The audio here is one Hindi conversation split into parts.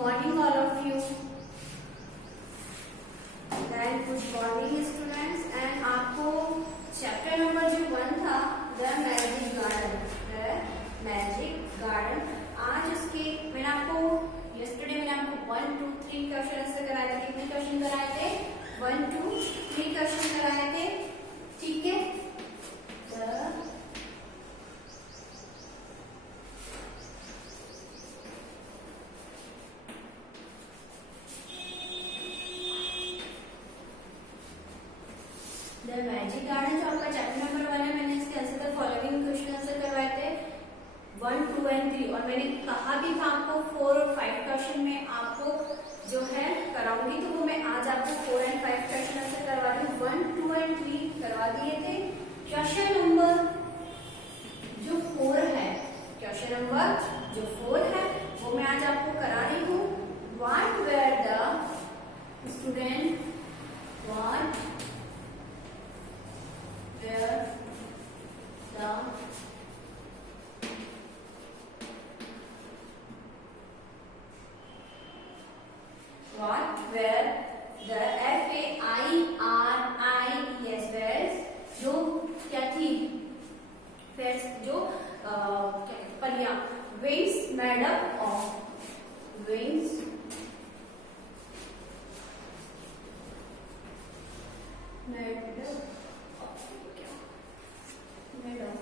morning all of you. Then good morning students. And आपको चैप्टर नंबर जो 1 था द मैजिक गार्डन, आज उसके मैंने आपको मैंने आपको 1, 2, 3 क्वेश्चन आंसर कराए थे। कितने क्वेश्चन कराए थे? 1, 2, 3 क्वेश्चन कराए थे। ठीक है, द मैजिक गार्डन जो आपका चैप्टर नंबर 1 है, मैंने इसके आंसर का फॉलोइंग क्वेश्चन आंसर करवाए थे 1, 2 एंड 3। और मैंने कहा भी था आपको 4 और 5 क्वेश्चन में आपको जो है कराऊंगी, तो वो मैं आज आपको 4 एंड 5 क्वेश्चन आंसर करवा रही हूँ। 1, 2 एंड 3 करवा दिए थे। क्वेश्चन नंबर जो 4 है, क्वेश्चन नंबर जो 4 है वो मैं आज आपको करा रही हूँ। What were the student, what where the FAIRIES wheres जो क्या थी, फेयर्स जो Paliyan, wings made up of wings made up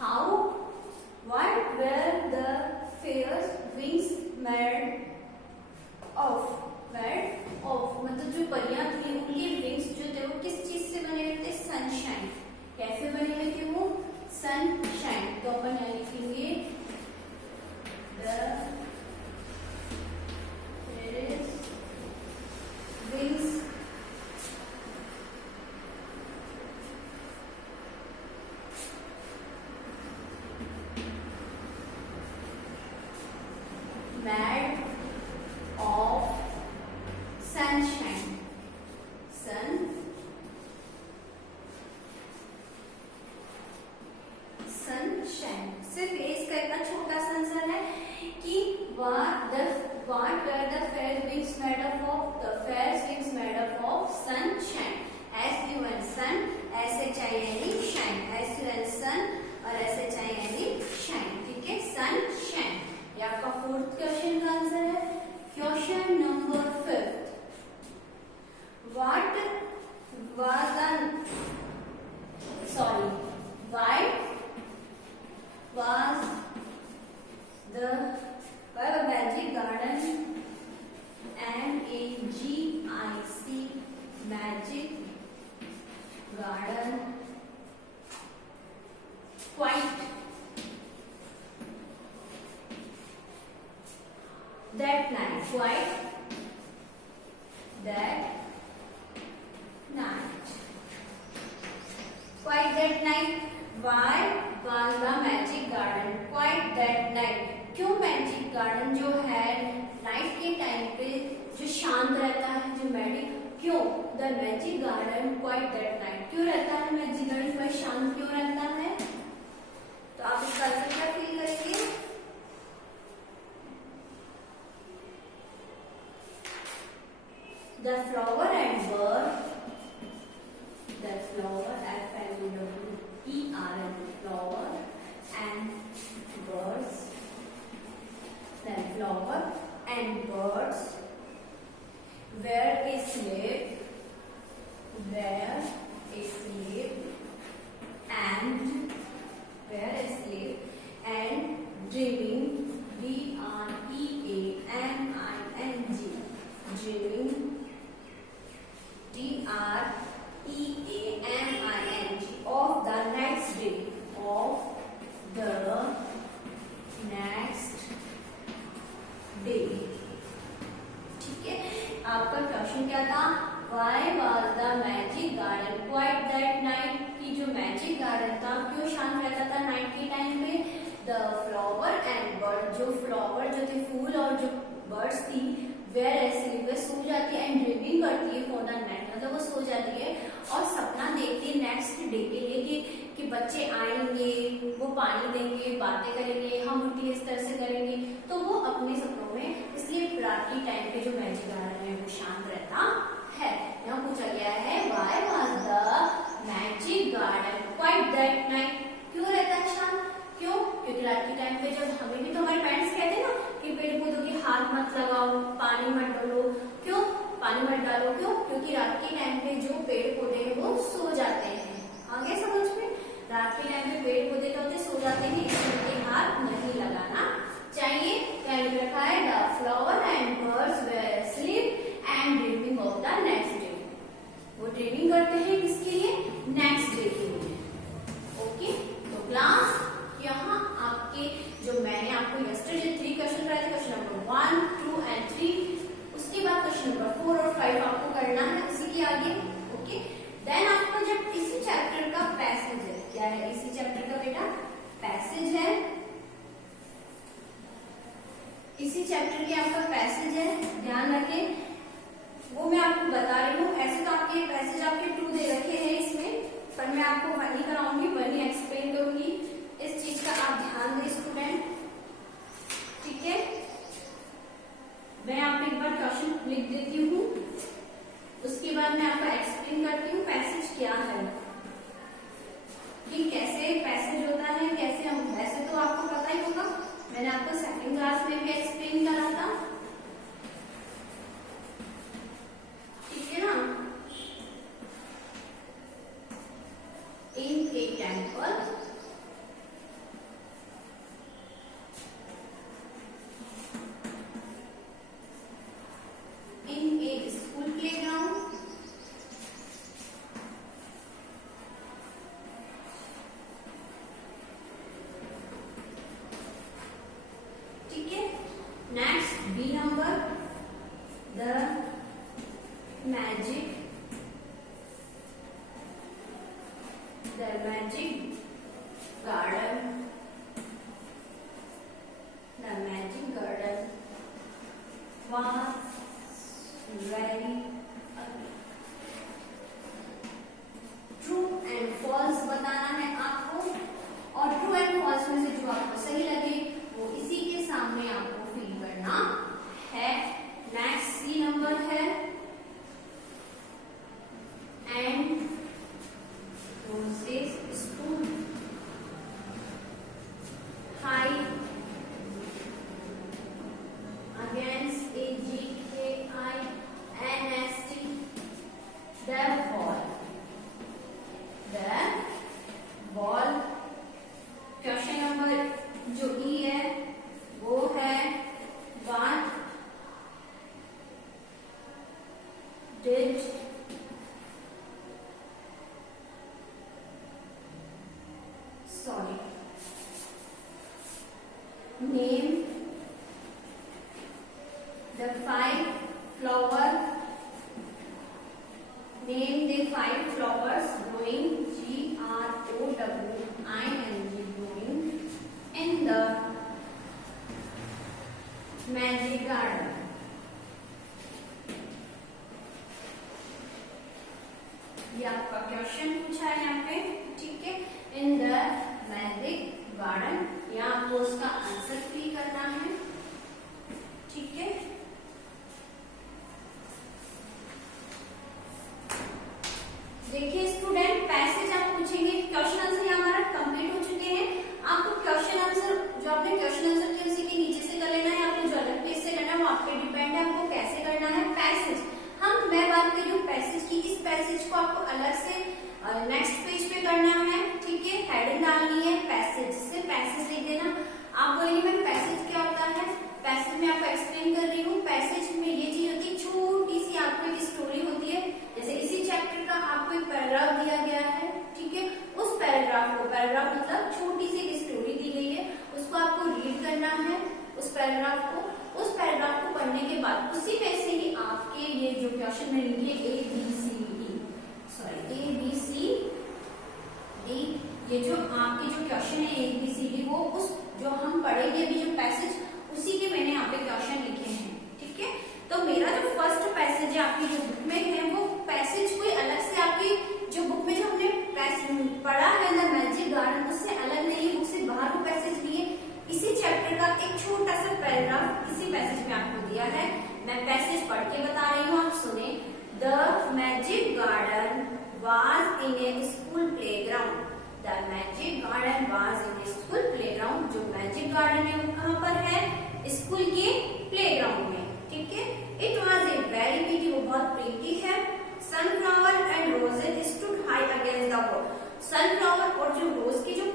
how, what were the fairs wings made of? मतलब जो परियां थी उनके विंग्स जो थे वो किस चीज से बने हुए थे? सनशाइन। कैसे बने हुए थे वो? सनशाइन। तो अपन यहाँ लिखेंगे wings made of sunshine. Sunshine। सिर्फ इसका इतना छोटा सा आंसर है कि what were the fair wings made up of? The fair wings made up of sunshine. S-U-N sun, S-H-I-N-E shine, S-U-N sun और S-H-I-N-E shine। ठीक है, sunshine। ये आपका 4th क्वेश्चन का आंसर है। Question number 5, why was the magic garden MAGIC magic garden quite that night? Why was the magic garden quite that night? क्यों मैजिक गार्डन जो है नाइट के टाइम पे जो शांत रहता है, जो क्यों the magic garden quite that night क्यों रहता है? मैजिक गार्डन क्वाइट शांत क्यों रहता है? तो आप इसका आंसर क्या फील करेंगे? The flower and bird, the flower F-L-O-W-E-R, flower and birds, the flower and birds where asleep and dreaming, D-R-E-A-M-I-N-G, dreaming, D-R-E-A-M-I-N-G, of the next day, ठीक है, आपका क्वेश्चन क्या था? Why was the magic garden quite that night? कि जो मैजिक गार्डन था क्यों शांत रहता था नाइट के टाइम पे? The flower and bird, जो फ्लावर जो थे फूल और जो बर्ड्स थी, where asleep, वे सो जाती है, एंड ड्रीमिंग करती है for the night, मतलब वो सो जाती है और सपना देखती है नेक्स्ट डे के लिए कि बच्चे आएंगे, वो पानी देंगे, बातें करेंगे, हम उठी इस तरह से करेंगे। लगाना है। यहाँ पूछा गया है why was the magic garden quite that night, क्यों रहता है शांत? क्यों? क्योंकि रात के टाइम पे जब हमें भी तो हमारे पेरेंट्स कहते हैं ना कि पेड़ पौधों के हाथ मत लगाओ, पानी मत डालो, क्यों पानी मत डालो, क्यों? क्योंकि रात के टाइम पे जो पेड़ पौधे हैं वो सो जाते हैं। आगे समझ में, रात के टाइम पे पेड़ पौधे क्या होते हैं, सो जाते हैं, इसलिए उनके हाथ नहीं लगाना चाहिए। क्या लिख रखा है? The flower and birds were asleep and dreaming of the next day. वो ड्रीमिंग करते हैं किसके लिए? नेक्स्ट डे के लिए। ओके, तो क्लास यहाँ आपके जो मैंने आपको यस्टरडे 3 क्वेश्चन कराए थे, क्वेश्चन नंबर 1, 2 एंड 3, उसके बाद क्वेश्चन नंबर 4 और 5 आपको करना है उसी के आगे। ओके, देन आपको जब इसी चैप्टर का पैसेज है, क्या है इसी चैप्टर का बेटा? पैसेज है, इसी चैप्टर के आपका पैसेज है, ध्यान रखें, वो मैं आपको बता रही हूँ। ऐसे तो आपके पैसेज आपके 2 दे रखे हैं इसमें, पर मैं आपको 1 ही कराऊंगी, 1 ही एक्सप्लेन करूंगी। इस चीज का आप ध्यान दें स्टूडेंट, ठीक है? मैं आपको एक बार क्वेश्चन लिख देती हूँ, उसके बाद मैं आपको एक्सप्लेन करती हूँ पैसेज क्या है, कि कैसे पैसेज होता है, कैसे हम, वैसे तो आपको पता ही होगा, मैंने आपको सेकंड क्लास में भी एक्सप्लेन करा था, ठीक है ना? In a temple in a school playground, ठीक है? Next B number, the magic garden, the magic garden was very true and false बताना है आपको, और ट्रू एंड फॉल्स में से जो आपको सही लगे वो इसी के सामने आपको फिल करना है। नेक्स्ट सी नंबर है and roses stood high against a GKINST the wall। Question number जो ई है वो है what did name the 5 flower, name the 5 flowers growing, GROWING, growing in the magic garden। ये आपका क्वेश्चन पूछा है यहाँ पे, ठीक है? इन द मैजिक गार्डन, यहाँ आपको उसका आंसर फिल करना है, ठीक है? देखिए स्टूडेंट, पैसेज आप पूछेंगे, क्वेश्चन आंसर यहाँ हमारा कंप्लीट हो चुके हैं। आपको क्वेश्चन आंसर जो आपने क्वेश्चन आंसर किया उसी के नीचे से कर लेना है, आपको जो अलग पेज से करना है वो आप पे डिपेंड है, आपको कैसे करना है। पैसेज मैं बात कर रही हूँ पैसेज की, इस पैसेज को आपको अलग से नेक्स्ट पेज पे करना है, ठीक है? हेडिंग डालनी है पैसेज, से पैसेज लिख देना। आप बोलेंगे मैम पैसेज क्या होता है? पैसेज में आपको एक्सप्लेन कर रही हूँ। पैसेज में ये चीज होती है, छोटी सी आपको एक स्टोरी होती है, जैसे इसी चैप्टर का आपको एक पैराग्राफ दिया गया है, ठीक है? उस पैराग्राफ को, पैराग्राफ मतलब छोटी सी एक स्टोरी दी गई है, उसको आपको रीड करना है, उस पैराग्राफ को। उस पैराग्राफ को पढ़ने के बाद उसी में से ही आपके ये जो क्वेश्चन में लिखिए A B C D, ये जो आपके जो क्वेश्चन है A B C D, वो उस जो हम पढ़ेंगे अभी जो पैसेज, उसी के मैंने यहाँ पे क्वेश्चन लिखे हैं, ठीक है? तो मेरा जो फर्स्ट पैसेज है आपकी जो बुक में है, वो पैसेज कोई अलग से आपकी जो बुक में जो हमने पैसेज पढ़ा है द मैजिक गार्डन, उससे अलग नहीं है, बुक से बाहर वो पैसेज लिए, इसी चैप्टर का एक छोटा सा पैराग्राफ इसी पैसेज में आपको दिया है। मैं पैसेज पढ़ के बता रही हूँ, आप सुने। The magic garden was in a school playground. The magic garden was in a school playground. जो magic garden है वो कहाँ पर है? स्कूल के प्लेग्राउंड में. ठीक है. It was a very pretty, वो बहुत प्रीटी है. Sunflower and roses stood high against the wall. Sunflower और जो रोज के जो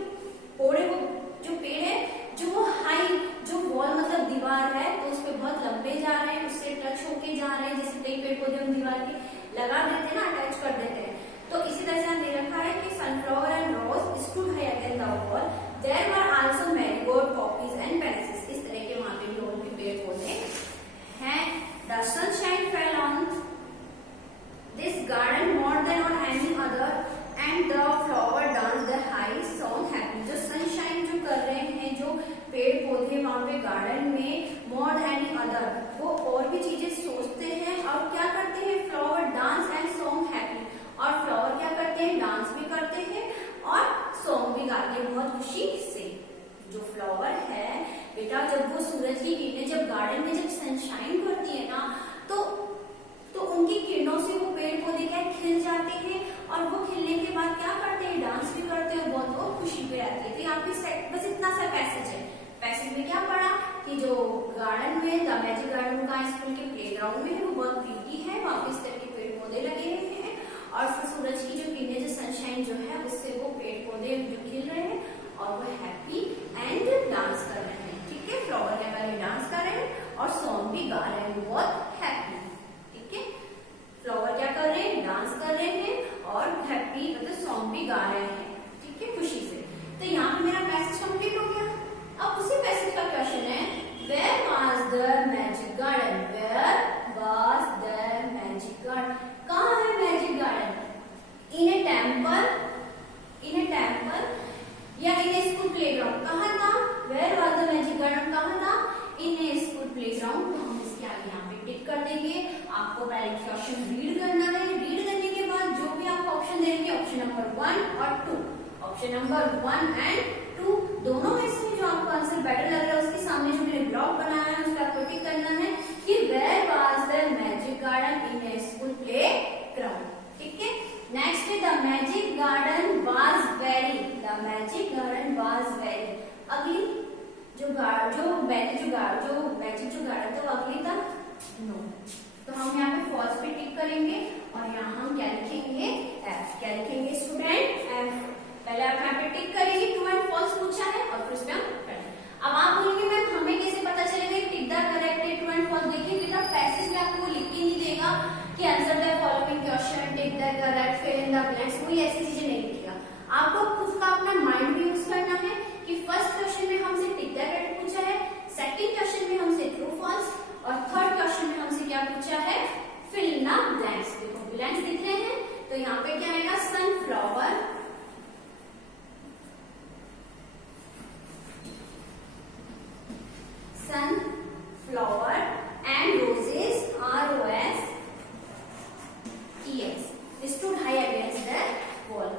पोड़े, वो जो पेड़ है, जो वो हाई, जो वॉल मतलब दीवार है, तो उस पे बहुत लंबे जा रहे हैं, उससे टच होके जा रहे हैं. जैसे कई पेड़ पौधे हम दीवार के लगा देते हैं ना, अटैच कर देते हैं, तो इसी तरह से दे रखा है कि sunflower and rose stood high against the wall. There were also marigold, poppies and pencils. इस तरह के वहां पे भी और भी पेड़ पौधे हैं. The sunshine fell on this garden more than on any other and the flower dance the high song happy. जो सनशाइन जो कर रहे हैं, जो पेड़ पौधे वहां पे गार्डन में मोर देन एनी अदर, वो और भी चीजें सोचते हैं और क्या करते हैं? Flower dance and song happy. और फ्लावर क्या करते हैं? डांस भी करते हैं और सॉन्ग भी गाते हैं बहुत खुशी से. जो फ्लावर है बेटा, जब वो सूरज की किरणें जब गार्डन में जब सनशाइन करती है ना, तो उनकी किरणों से वो पेड़ पौधे क्या खिल जाते हैं, और वो खिलने के बाद क्या करते हैं? डांस भी करते हैं, बहुत वो खुशी पे आती है. तो यहाँ पे बस इतना सा पैसेज है. पैसेज में क्या पढ़ा कि जो गार्डन में, द मैजिक गार्डन का स्कूल के प्लेग्राउंड में है, वो बहुत प्रीटी है. वहां पे इस तरह के पेड़ पौधे लगे हुए हैं और सूरज की जो किरणें, जो सनशाइन जो है, उससे वो पेड़ पौधे जो खिल रहे हैं और वो हैप्पी एंड डांस कर रहे हैं. ठीक है. फ्लावर के बारे में डांस कर रहे हैं और सॉन्ग भी गा रहे हैं, वो बहुत हैप्पी. ठीक है. फ्लावर क्या कर रहे हैं? डांस कर रहे हैं और हैप्पी मतलब सॉन्ग भी गा रहे हैं. ठीक है, खुशी से. तो यहाँ पे मेरा मैसेज कंप्लीट हो गया. अब उसी पैसेज का क्वेश्चन है, where was the magic garden? Where was the magic garden? कहाँ है magic garden? In a temple, in a temple या इन ए स्कूल प्लेग्राउंड? कहाँ था? Where was the magic garden कहाँ था? In a school playground. तो हम इसके आगे यहाँ पे टिक कर देंगे. आपको पहले क्वेश्चन रीड करना है. रीड करने के बाद जो भी आपको ऑप्शन देंगे, ऑप्शन नंबर 1 और 2, ऑप्शन नंबर 1 एंड 2 दोनों में से जो आपको आंसर बेटर लग रहा है, उसके सामने जो मैंने ब्लॉक बनाया है, उसका आपको टिक करना है कि where was the magic garden in a school playground. ठीक है. नेक्स्ट है the magic garden was very. The magic garden was very. अगली जो मैजिक जो गार्डन था वो अगली था? नो. तो हम यहाँ पे फॉल्स पे टिक करेंगे और यहाँ हम क्या लिखेंगे? एफ. क्या लिखेंगे स्टूडेंट? एफ. पहले आप यहाँ पे टिक करेंगे, ट्रू एंड फॉल्स पूछा है और फिर उसमें हम करेंगे. अब आप बोलेंगे मैम हमें कैसे पता चलेगा टिक द करेक्ट है, ट्रू एंड फॉल्स? देखिए बेटा, पैसेज में आपको लिख के नहीं देगा कि answer the following question, tick the correct, fill in the blanks, कोई ऐसी चीजें नहीं लिखेगा. आपको खुद का अपना माइंड भी यूज करना है कि फर्स्ट क्वेश्चन में हमसे टिक द करेक्ट पूछा है, सेकंड क्वेश्चन में हमसे ट्रू फॉल्स, और थर्ड क्वेश्चन में हमसे क्या पूछा है? Fill in the blanks. देखो ब्लैंक्स दिख रहे हैं, तो यहाँ पे क्या आएगा? Sunflower, sunflower and roses, ROSES, stood high against the wall.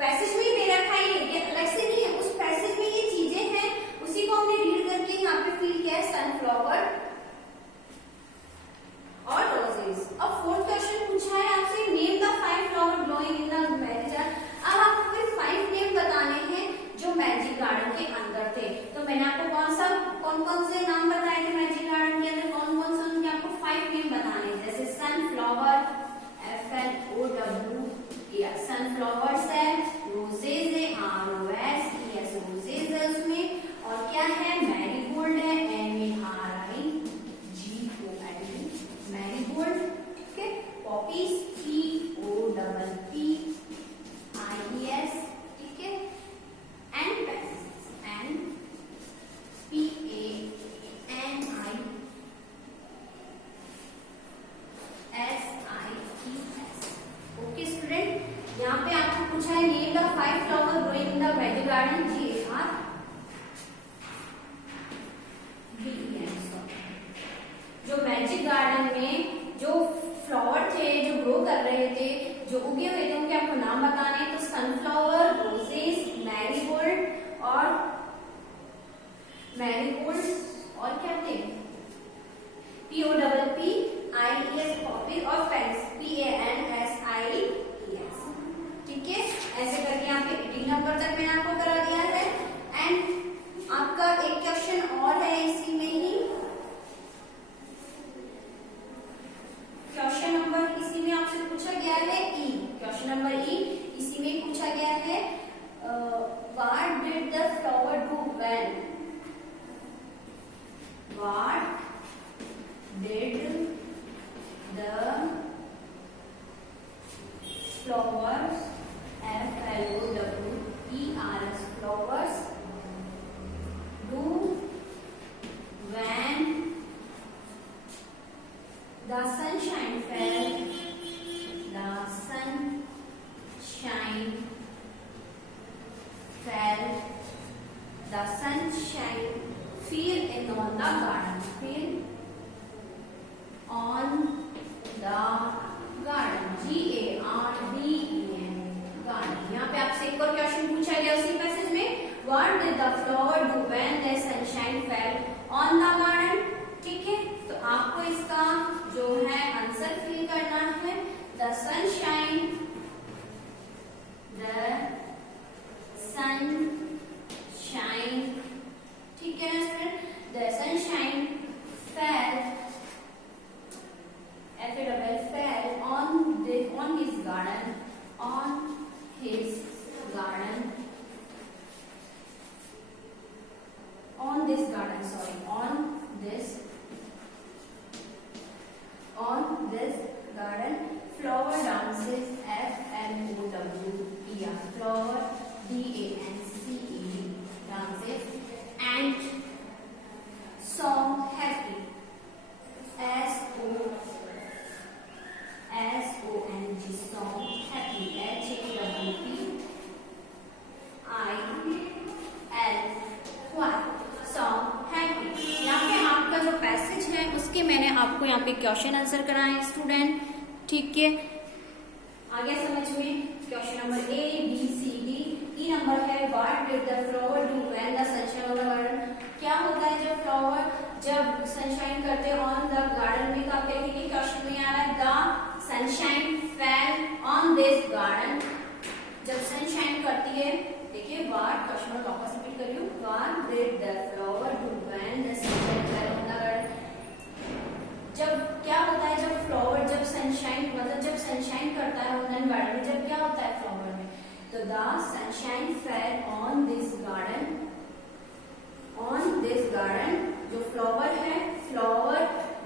Passage में ही दे रखा है, ये अलग से नहीं है. उस पैसेज में ये चीजें हैं, उसी को हमने रीड करके यहाँ पे फील किया है, सनफ्लावर और रोजेस. अब फोर्थ क्वेश्चन पूछा है आपसे, name the 5 flower glowing in the magic garden. अब आपको कोई 5 नेम बताने हैं जो मैजिक गार्डन के अंदर थे. तो मैंने आपको कौन कौन से नाम बताए थे मैजिक गार्डन के अंदर, कौन कौन से, उनके आपको 5 नेम बताने हैं. जैसे सनफ्लावर, FLOW, या सनफ्लावर्स है, रोजेज है, ROSES, रोजेज है उसमें, और क्या है? मैरीगोल्ड है, MARIGOLD, मैरीगोल्ड. ठीक है. Poppies, POPPIES. ठीक है. And pencils, PANISIES. Okay student, यहाँ पे आपको पूछा है name the 5 flower growing in the magic garden. जो मैजिक गार्डन में जो फ्लावर थे, जो ग्रो कर रहे थे, जो उगे हुए थे, उनके आपको नाम बताने हैं. तो सनफ्लावर, रोजेस, मैरीगोल्ड और क्या थे? POPPIES, पॉपी, और did the flower do when? What did the flowers, F-L-O-W-E-R-S, flowers do when the sunshine fell? The sunshine fell. The sunshine fell in on the garden. Fell on the garden. G-A-R-D-E-N. garden. यहाँ पे आपसे एक और क्वेश्चन पूछा गया उसी पैसेज में. What did the flower do when the sunshine fell on the garden? ठीक है, तो आपको इसका जो है आंसर फिल करना है. The sunshine ठीक है ना student. The sunshine fell, F-A-L-L, fell on his garden, on his garden, on this garden, sorry, on this garden. Flower dances, F-L-O-W-E-R, flower, D-A-N-C-E, dances, and song happy, S-O-N-G, song happy, H-A-P-P-I-L-Y, song happy. यहाँ पे आपका जो पैसेज है उसके मैंने आपको यहाँ पे क्वेश्चन आंसर कराए हैं स्टूडेंट. ठीक है, आगे समझ में. Question number A, B, C, D. E number है what did the flower do when the sunshine on the garden. क्या होता है जब फ्लावर जब सनशाइन करते ऑन द गार्डन में. तो आप देखेंगे क्वेश्चन में आ रहा है the sunshine fell on this garden. जब सनशाइन करती है, देखिए व्हाट, क्वेश्चन में वापस रिपीट कर रही हूं. What did the flower do when the sunshine fell on the garden. जब क्या होता है जब फ्लावर जब सनशाइन मतलब जब सनशाइन करता है ऑन गार्डन में, जब क्या होता है फ्लावर में. तो the sunshine fell on this garden, on this garden. जो फ्लावर है, flower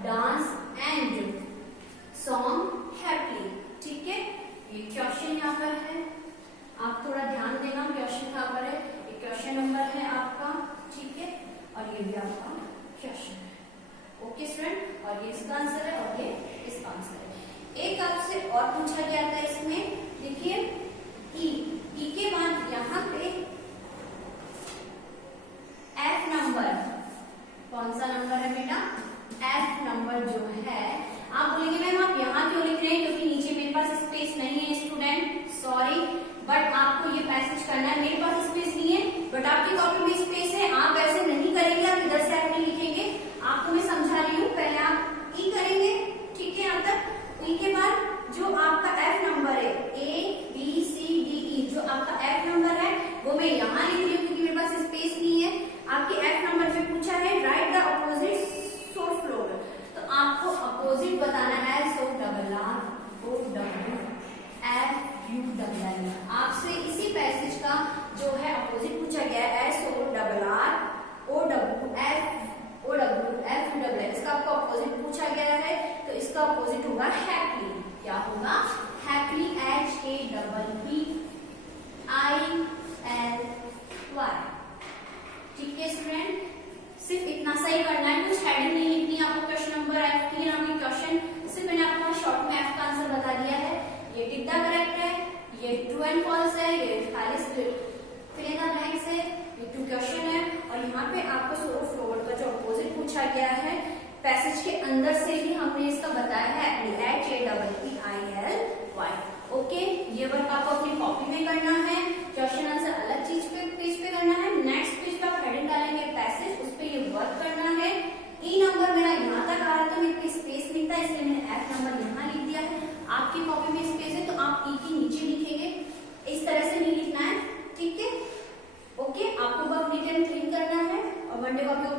dance and song happy. ठीक है, ये क्वेश्चन यहाँ पर है, आप थोड़ा ध्यान देना. क्वेश्चन कहाँ पर है, ये क्वेश्चन नंबर है आपका. ठीक है, और ये भी आपका क्वेश्चन है. ओके स्टूडेंट, और ये इसका आंसर है और ये इसका आंसर है. एक आपसे और पूछा गया था इसमें, देखिए ई के बाद यहाँ पे एफ नंबर, कौन सा नंबर है बेटा, एफ नंबर जो है. आप बोलेंगे मैम आप यहाँ क्यों लिख रहे हैं, क्योंकि नीचे मेरे पास स्पेस नहीं है स्टूडेंट, सॉरी, बट आपको ये पैसेज करना है. मेरे पास स्पेस नहीं है, बट आपकी कॉपी में स्पेस है. आप ऐसे नहीं करेंगे, आप इधर से नहीं लिखेंगे. आपको मैं समझा रही हूँ, पहले आप ई करेंगे. ठीक है, यहाँ तक. ई के बाद जो आपका एफ नंबर है, A-B-C-D-E, जो आपका एफ नंबर है वो मैं यहाँ लिख रही हूँ क्योंकि मेरे पास स्पेस नहीं है. आपके एफ नंबर पे पूछा है right the opposite source flower. तो आपको अपोजिट बताना है. SORROWFULL. आपसे इसी पैसेज का जो है अपोजिट पूछा गया है, SORROWFULL. इसका आपको अपोजिट पूछा गया है, तो इसका अपोजिट होगा हैप्पी. क्या होगा, हैप्पी, HAPPILY. ठीक है स्टूडेंट, सिर्फ इतना सही करना है, कुछ हेडिंग नहीं लिखनी है आपको. क्वेश्चन नंबर एफ की नाम की क्वेश्चन सिर्फ मैंने आपको शॉर्ट में एफ का आंसर बता दिया है. ये टिक द करेक्ट है, ये ट्रू एंड फॉल्स है, ये खाली फिल इन द ब्लैंक्स है, ये टू क्वेश्चन है. और यहाँ पे आपको सोरो फ्लोवर का जो अपोजिट पूछा गया है पैसेज के अंदर से ही हमने इसका बताया है, HAPPILY. ओके, ये वर्क आपको अपनी कॉपी में करना है. क्वेश्चन आंसर अलग चीज पे पेज पे करना है. नेक्स्ट पेज पे आप हेडिंग डालेंगे पैसेज, उस पे ये वर्क करना है. ई नंबर मेरा यहाँ तक आ रहा था, मेरे पे स्पेस नहीं था, इसलिए मैंने एफ नंबर यहाँ लिख दिया है. आपकी कॉपी में स्पेस है तो आप ई के नीचे लिखेंगे, इस तरह से नहीं लिखना है. ठीक है, ओके. आपको वर्क नीट एंड क्लीन करना है और मंडे को आपको